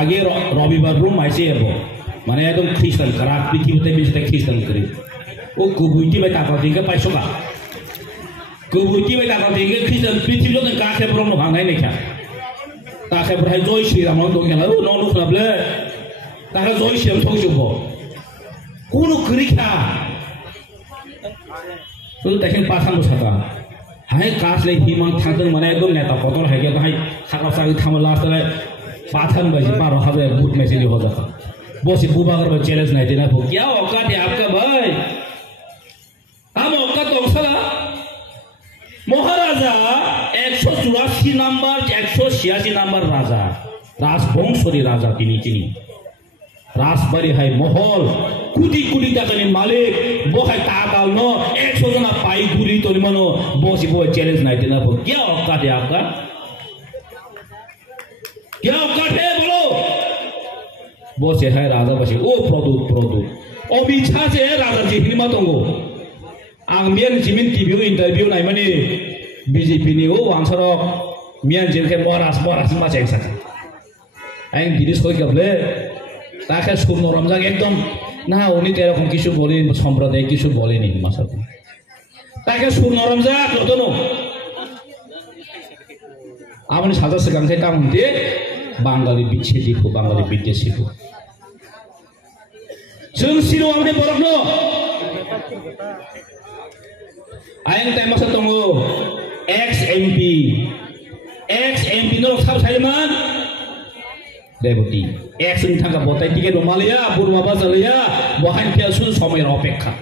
আগে রবিবার রুম আইসে এব মানে একদম খ্রিস্টান খারা পৃথিবীতে বেশি খ্রিস্টান করে ও কুবুইটি বাই টাকা দিকে পাইছো কা কুবুইটি বাই টাকা দিকে খ্রিস্টান পৃথিবীতে কাছে ব্রহ্ম ভাঙাই লেখা তাকে প্রায় জয় শ্রীরাম দং গেল ও নন খাবলে তাকে জয় শ্রীরাম সৌজব কোন করিখা তো দেখেন পাঠান সাথা হাই কাজ লাই হিমাং থাকদों মানে একদম নেতা পতন হাইকে হাই সাকা সাকি থামা লাস্ট লাই पाथन बजे 12,000 बूट में से हो जाता बस बुबागर में चैलेंज नहीं देना हो क्या औकात है आपका भाई हम औकात तो सला महाराजा 184 नंबर 186 नंबर राजा राजवंशरी राजा तिनी राजबाड़ी है महल कुटी कुटी टाकानि मालिक बहाय टाका न 100 जना पाई गुली तो मनो बस वो चैलेंज नहीं देना हो क्या औकात है आपका क्या औकात है बोलो बस है राजा बसे ओ प्रदूत अबिच्छा से राजा जी हिमा दंगो आं मियान जिमिन टीवी इंटरव्यू नाय माने बीजेपी नि ओ आंसरो मियान जिलके मरास मा चेंसा आं बिदि सय गबले ताके सुन रमजान एकदम ना उनी एरকম কিছু বলেন সম্প্রদায় কিছু বলেনি মাসাল তাকে সুন রমজান কতনো आमने साजा से गांसे टाउन दे बांगाली बिच्छेदी को बांगाली विदेशी को जों सिरो आमने बरकनो आयं टाइम मसा दङ एक्स एमपी नो साब साइमान देवती एक्स नि थांगा बताय टिकेट मालिया बुरमा बाजालिया बहाइन फेसुन समय अपेक्षा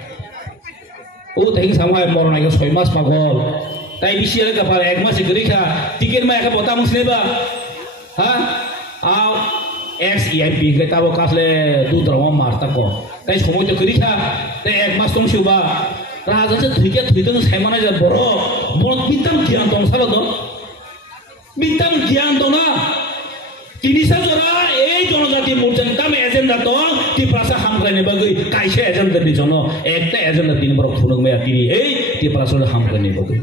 ओ थाइं सामाय मरनायखौ 6 मास पागल ताई बिसिया गपार 1 मास गरिखा टिकेट मा एका बता मुसलेबा हा आ एक्स एमपी के ताबो कासले दुद्रवा मारता को ताई समय तो गरिखा ताई 1 मास दंसुबा राजा से थैदों सायमाना जा बर बिताम गियान दं साला दं बिताम गियान दंना तिनिसा जरा এই জনজাতি মোর্চার দাম এজেন্ডা তো টিপ্রাসা হামগ্রানি বাগৈ কাইছে এজেন্ডা দি জন একটা এজেন্ডা দিন বড় ফুলং মেয়া তিনি এই টিপ্রাসা হামগ্রানি বাগৈ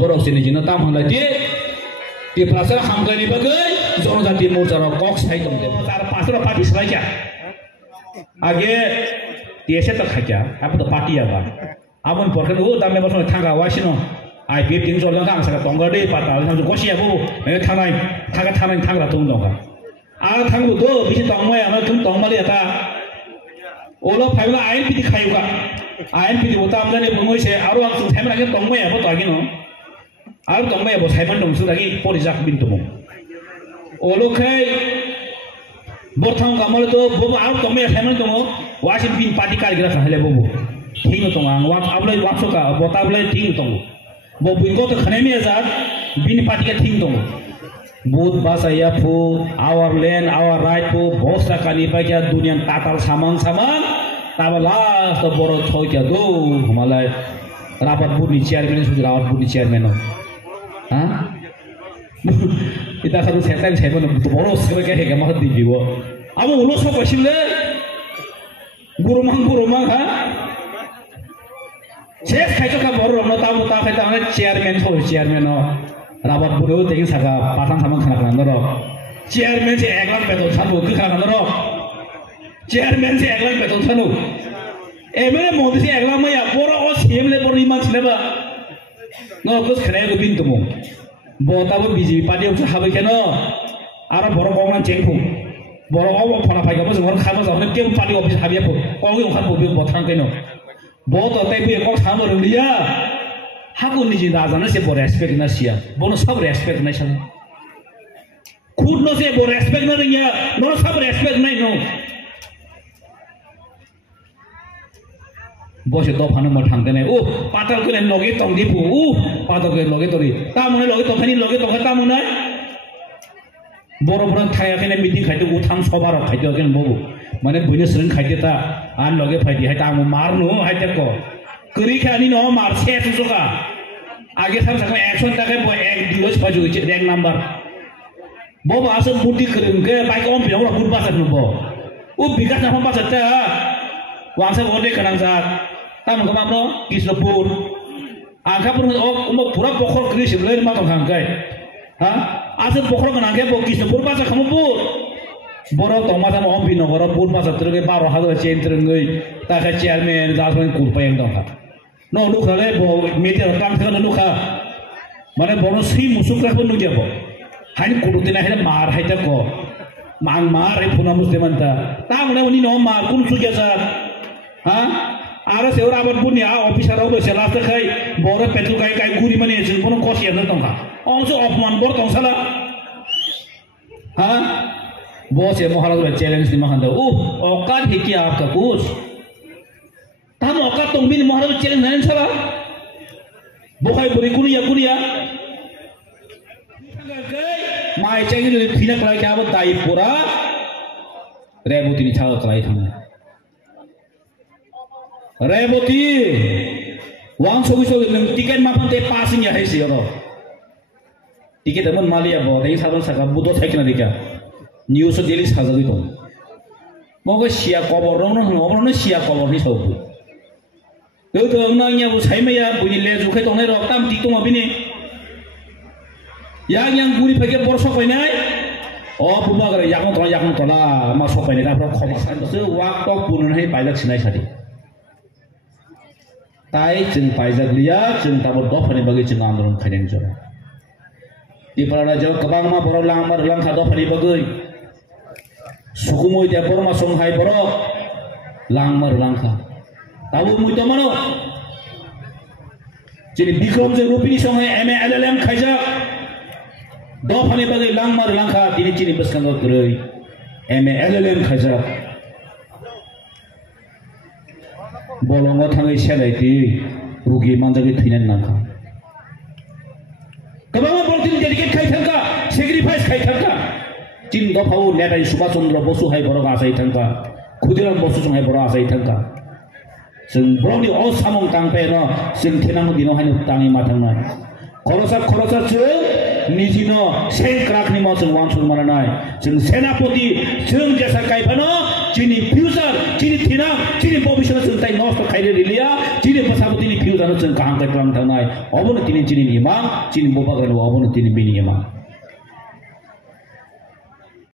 বড় সিনি জিনা দাম হলাইতে টিপ্রাসা হামগ্রানি বাগৈ জনজাতি মোর্চার কক সাই দম দে তার পাঁচরা পার্টি সরাইয়া আগে দেশে তো খাইয়া আপনি তো পার্টি আবা আমন পরখানে ও দামে বসে থাকা ওয়াসিনো आईपीएफ टिंग चल गांग साका तंगडे पाता हम गसियाबो मे थानाय थांग्रा दं दं आ थांगु दो बिसि तंगमाय आमा तुम तंगमाले आता ओलो फाइला आईन पिदि खायुगा आईन पिदि ओता आमदाने बुंगोइसे आरो आं तुम थाइम लागे तंगमाय आबो तागिनो आरो तंगमाय आबो साइमान दं सुरागि परिजाक बिनतुमो ओलो खाय बथां गामल तो बो आरो तंगमाय साइमान दं वासिन बिन पार्टी कार्यग्रा खाले बो ठीक दं आं वा आबलाय वासोका बताबलाय ठीक दं वो बिंगो तो खने में आजाद बिन पार्टी का ठीक दो बूथ बासाया फू आवर लैंड आवर राइट फू बहुत सा कानी पे क्या दुनिया ताताल सामान ताबला तो बोरो छोड़ क्या दो हमारे रावत बुनी चेयरमैन सुध रावत बुनी चेयरमैन हो हाँ इतना सारे सेटल तो बोरो सेवा क्या है क्या महत्व दीजिए वो अब वो लोग सब बचिले गुरुमांग हाँ शेष खाइतो का बरो रमता मुता खाइतो आने चेयरमैन हो रावत बुरो तेगिन सागा पाथान सामान खाना खाना रो चेयरमैन से 1 लाख बेतन छानो कि खाना रो चेयरमैन से 1 लाख बेतन छानो एमएलए मोदी से 1 लाख मया बरो ओ सीएमले बरो इमान छलेबा न कुछ खने को बिन तुमो बोताबो बीजेपी पार्टी उस हाबे केनो आरो बरो गंगना चेंफु बरो ओ फना फाइगाबो जों खाबो जावने केम पार्टी अफिस हाबियाफु कलगे ओंखार बबे बथां केनो बहुत होते भी एक काम कर लिया हागु निजी राजा ने से बो रेस्पेक्ट ना सिया बोनो सब रेस्पेक्ट नहीं चले खुद नो से बो रेस्पेक्ट ना रिया नो सब रेस्पेक्ट नहीं नो बोसे दो फानो मत थांते नहीं ओ पातल के लगे तंग दीपु ओ पातल के लगे तोरी तामुने लगे तंगनी लगे तंग तामुने बरो थाया के मीटिंग खाइते उठान सभार खाइते के बबु माने बुने सरन खाइते ता आन लगे फाइदि हाय ता मारनो हाइते को करी खानी न मार से सुसुका आगे सब सका एक्शन ताके एक दिवस पाजु रैंक नंबर बो बास बुद्धि करन के बाइक ओम बियाव बुद बास न बो ओ बिगास ना बास ता वांसा ओदे कनां जा ताम को मामनो किशनपुर आखापुर ओ पूरा पोखर करी सिबले मा दं खांगाय हा आसे पोखर कनां के बो किशनपुर बास खमपुर borok tong masa mo ompi no borok pur masa terus ke 12,000 chen terus ngai ta ka chairman jasman kurpa yang dong ka no lu khale bo media kam thana nu kha mane bono si musuk ra pun nu jabo hain kurutina hele mar haita ko mang mar hai phuna musliman ta ta mane uni no mar kun su jasa ha ara seura abat punya officer au se last khai bore petrol kai guri mane jin bono ko sia dong ka also opman bor tong sala ha bos ya mohala challenge ni makan dah okat hiki apa kus tamu okat tong bin mohala challenge nahan salah bukai beri kuliah mai cengin ni fina kelai kaya apa tai pura rebuti ni caw kelai thang rebuti wang sogi neng tiket makan te passing ya hai sih tiket teman malia bawa tapi sabun sakap butuh saya kena dikah news daily sajali dong moga sia cover no sia cover ni sobu itu orangnya bu saya ya bunyi lezu kai tong rok tam tik tong abini yang guri pakai borsok painai oh puma gara yang tola masuk painai tapi khomasan tu waktu punun hai pailak sinai sadi tai jeng paijak liya jeng tabur doh pani bagi jeng andron kainen jora di parada jauh kebang ma borok lang kado pani bagi suku dia porma songhai borok langmar langka tahu mu itu mana jadi bikrom je rupini songhai MLM khaja do phane bagai langmar langka dini cini beskan gerei MLM khaja bolongo thangai selai ti rugi manjagi thinan nangka kabama boltin dedicate khai thangka sacrifice khai thangka Chin dopau netai Subhas Chandra Bosu hai borok asai thangka Khudiram Bosu song hai borok asai thangka sing borok ni all samong tangpe no sing thenang dino hai tangi mathangna khorosa chung nijino sei krak ni mo sing wang sung mananai sing senapati sing jasa kaipano chini future chini thinang chini bobishona sing tai nosto khaire rilia chini pasapati ni future sing kahang kai klang thangnai obon tini chini imam chini bobagalo obon tini bini imam